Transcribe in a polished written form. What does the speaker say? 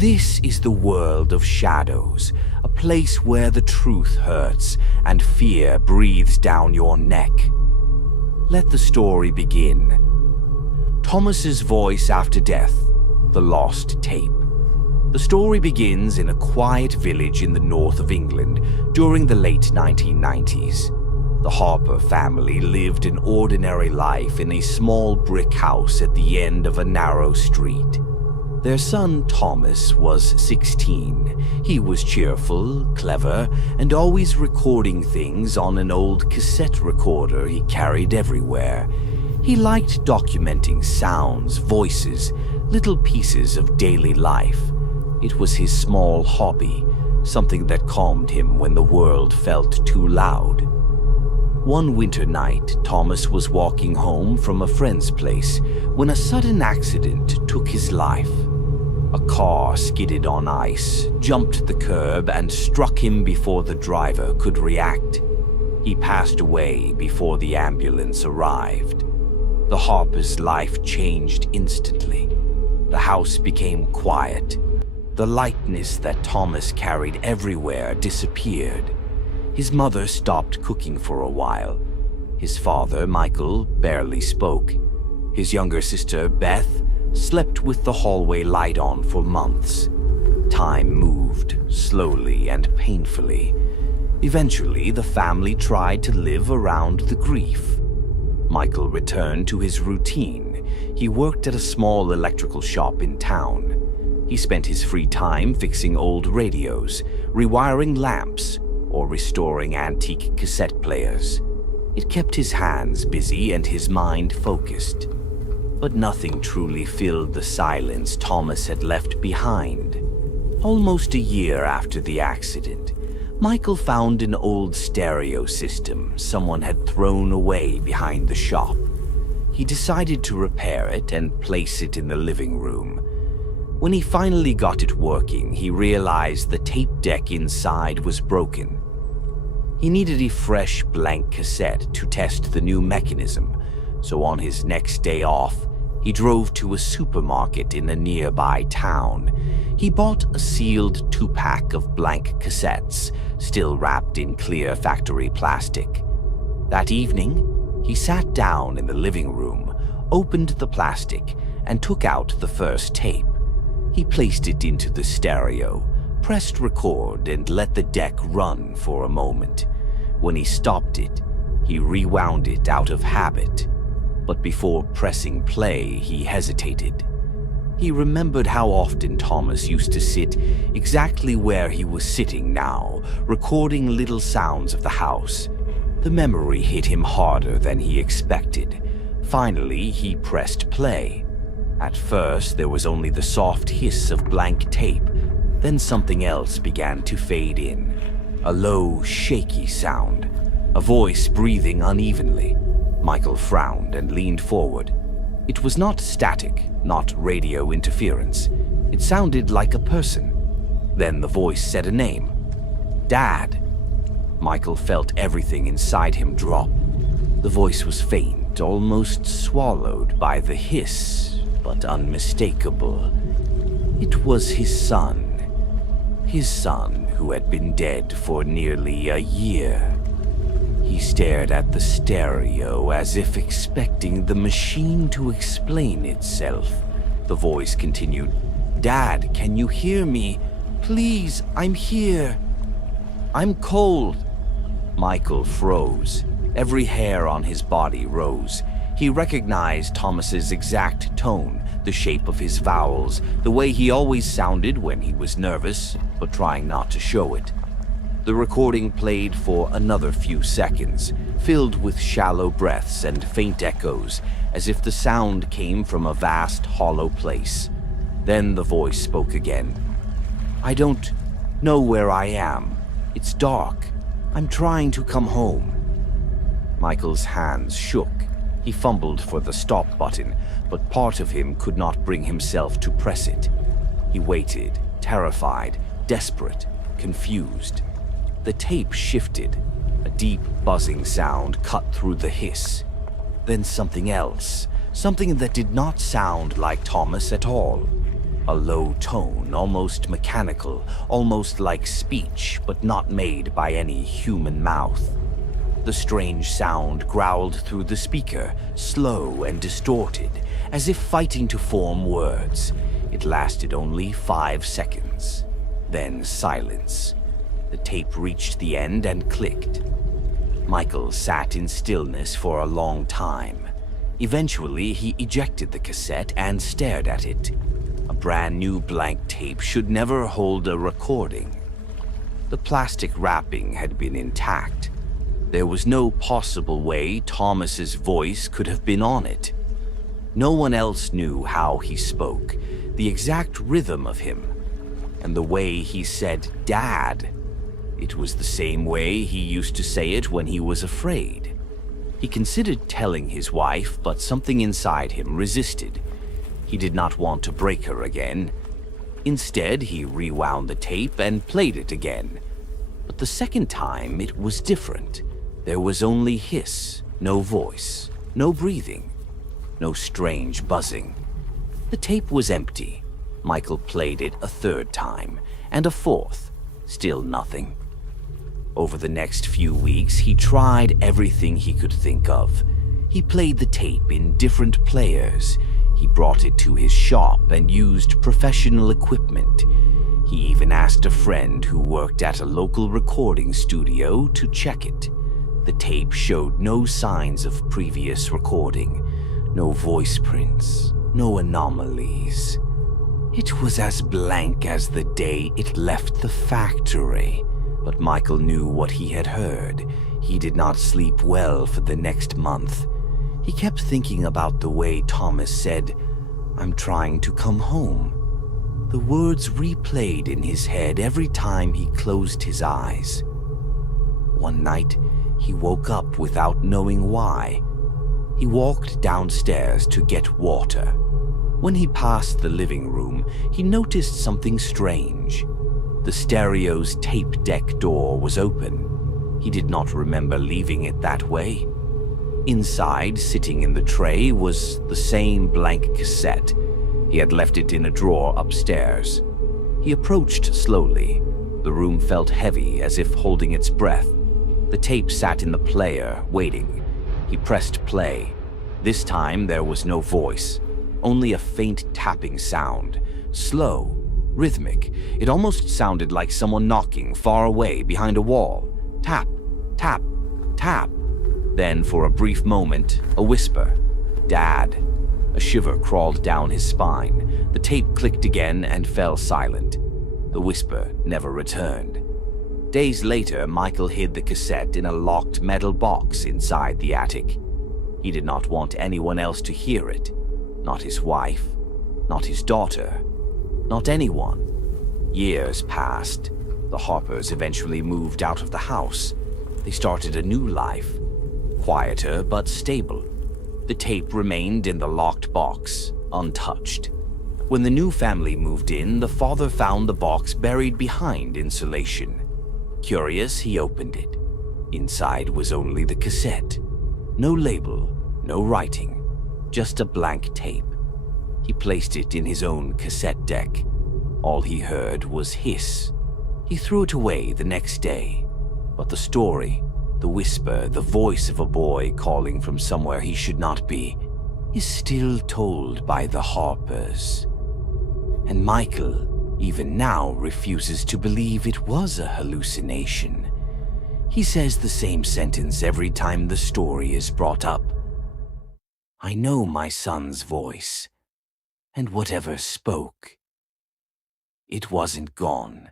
This is the world of shadows, a place where the truth hurts and fear breathes down your neck. Let the story begin. Thomas's voice after death, the lost tape. The story begins in a quiet village in the north of England during the late 1990s. The Harper family lived an ordinary life in a small brick house at the end of a narrow street. Their son Thomas was 16. He was cheerful, clever, and always recording things on an old cassette recorder he carried everywhere. He liked documenting sounds, voices, little pieces of daily life. It was his small hobby, something that calmed him when the world felt too loud. One winter night, Thomas was walking home from a friend's place when a sudden accident took his life. A car skidded on ice, jumped the curb, and struck him before the driver could react. He passed away before the ambulance arrived. The Harper's life changed instantly. The house became quiet. The lightness that Thomas carried everywhere disappeared. His mother stopped cooking for a while. His father, Michael, barely spoke. His younger sister, Beth, slept with the hallway light on for months. Time moved, slowly and painfully. Eventually, the family tried to live around the grief. Michael returned to his routine. He worked at a small electrical shop in town. He spent his free time fixing old radios, rewiring lamps, or restoring antique cassette players. It kept his hands busy and his mind focused. But nothing truly filled the silence Thomas had left behind. Almost a year after the accident, Michael found an old stereo system someone had thrown away behind the shop. He decided to repair it and place it in the living room. When he finally got it working, he realized the tape deck inside was broken. He needed a fresh blank cassette to test the new mechanism, so on his next day off, he drove to a supermarket in a nearby town. He bought a sealed 2-pack of blank cassettes, still wrapped in clear factory plastic. That evening, he sat down in the living room, opened the plastic, and took out the first tape. He placed it into the stereo, pressed record, and let the deck run for a moment. When he stopped it, he rewound it out of habit. But before pressing play, he hesitated. He remembered how often Thomas used to sit exactly where he was sitting now, recording little sounds of the house. The memory hit him harder than he expected. Finally, he pressed play. At first, there was only the soft hiss of blank tape. Then something else began to fade in. A low, shaky sound. A voice breathing unevenly. Michael frowned and leaned forward. It was not static, not radio interference. It sounded like a person. Then the voice said a name. Dad. Michael felt everything inside him drop. The voice was faint, almost swallowed by the hiss, but unmistakable. It was his son. His son, who had been dead for nearly a year. He stared at the stereo as if expecting the machine to explain itself. The voice continued, Dad, can you hear me? Please, I'm here. I'm cold. Michael froze. Every hair on his body rose. He recognized Thomas's exact tone, the shape of his vowels, the way he always sounded when he was nervous, but trying not to show it. The recording played for another few seconds, filled with shallow breaths and faint echoes, as if the sound came from a vast, hollow place. Then the voice spoke again. I don't know where I am. It's dark. I'm trying to come home. Michael's hands shook. He fumbled for the stop button, but part of him could not bring himself to press it. He waited, terrified, desperate, confused. The tape shifted. A deep, buzzing sound cut through the hiss. Then something else, something that did not sound like Thomas at all. A low tone, almost mechanical, almost like speech, but not made by any human mouth. The strange sound growled through the speaker, slow and distorted, as if fighting to form words. It lasted only 5 seconds. Then silence. The tape reached the end and clicked. Michael sat in stillness for a long time. Eventually, he ejected the cassette and stared at it. A brand new blank tape should never hold a recording. The plastic wrapping had been intact. There was no possible way Thomas's voice could have been on it. No one else knew how he spoke, the exact rhythm of him, and the way he said "Dad." It was the same way he used to say it when he was afraid. He considered telling his wife, but something inside him resisted. He did not want to break her again. Instead, he rewound the tape and played it again. But the second time, it was different. There was only hiss, no voice, no breathing, no strange buzzing. The tape was empty. Michael played it a third time, and a fourth. Still nothing. Over the next few weeks, he tried everything he could think of. He played the tape in different players. He brought it to his shop and used professional equipment. He even asked a friend who worked at a local recording studio to check it. The tape showed no signs of previous recording, no voice prints, no anomalies. It was as blank as the day it left the factory. But Michael knew what he had heard. He did not sleep well for the next month. He kept thinking about the way Thomas said, "I'm trying to come home." The words replayed in his head every time he closed his eyes. One night, he woke up without knowing why. He walked downstairs to get water. When he passed the living room, he noticed something strange. The stereo's tape deck door was open. He did not remember leaving it that way. Inside, sitting in the tray, was the same blank cassette. He had left it in a drawer upstairs. He approached slowly. The room felt heavy, as if holding its breath. The tape sat in the player, waiting. He pressed play. This time there was no voice, only a faint tapping sound, slow, rhythmic. It almost sounded like someone knocking far away behind a wall. Tap, tap, tap. Then, for a brief moment, a whisper. "Dad." A shiver crawled down his spine. The tape clicked again and fell silent. The whisper never returned. Days later, Michael hid the cassette in a locked metal box inside the attic. He did not want anyone else to hear it. Not his wife, not his daughter, not anyone. Years passed. The Harpers eventually moved out of the house. They started a new life. Quieter but stable. The tape remained in the locked box, untouched. When the new family moved in, the father found the box buried behind insulation. Curious, he opened it. Inside was only the cassette. No label, no writing, just a blank tape. He placed it in his own cassette deck. All he heard was hiss. He threw it away the next day. But the story, the whisper, the voice of a boy calling from somewhere he should not be, is still told by the Harpers. And Michael, even now, refuses to believe it was a hallucination. He says the same sentence every time the story is brought up. "I know my son's voice, and whatever spoke, it wasn't gone."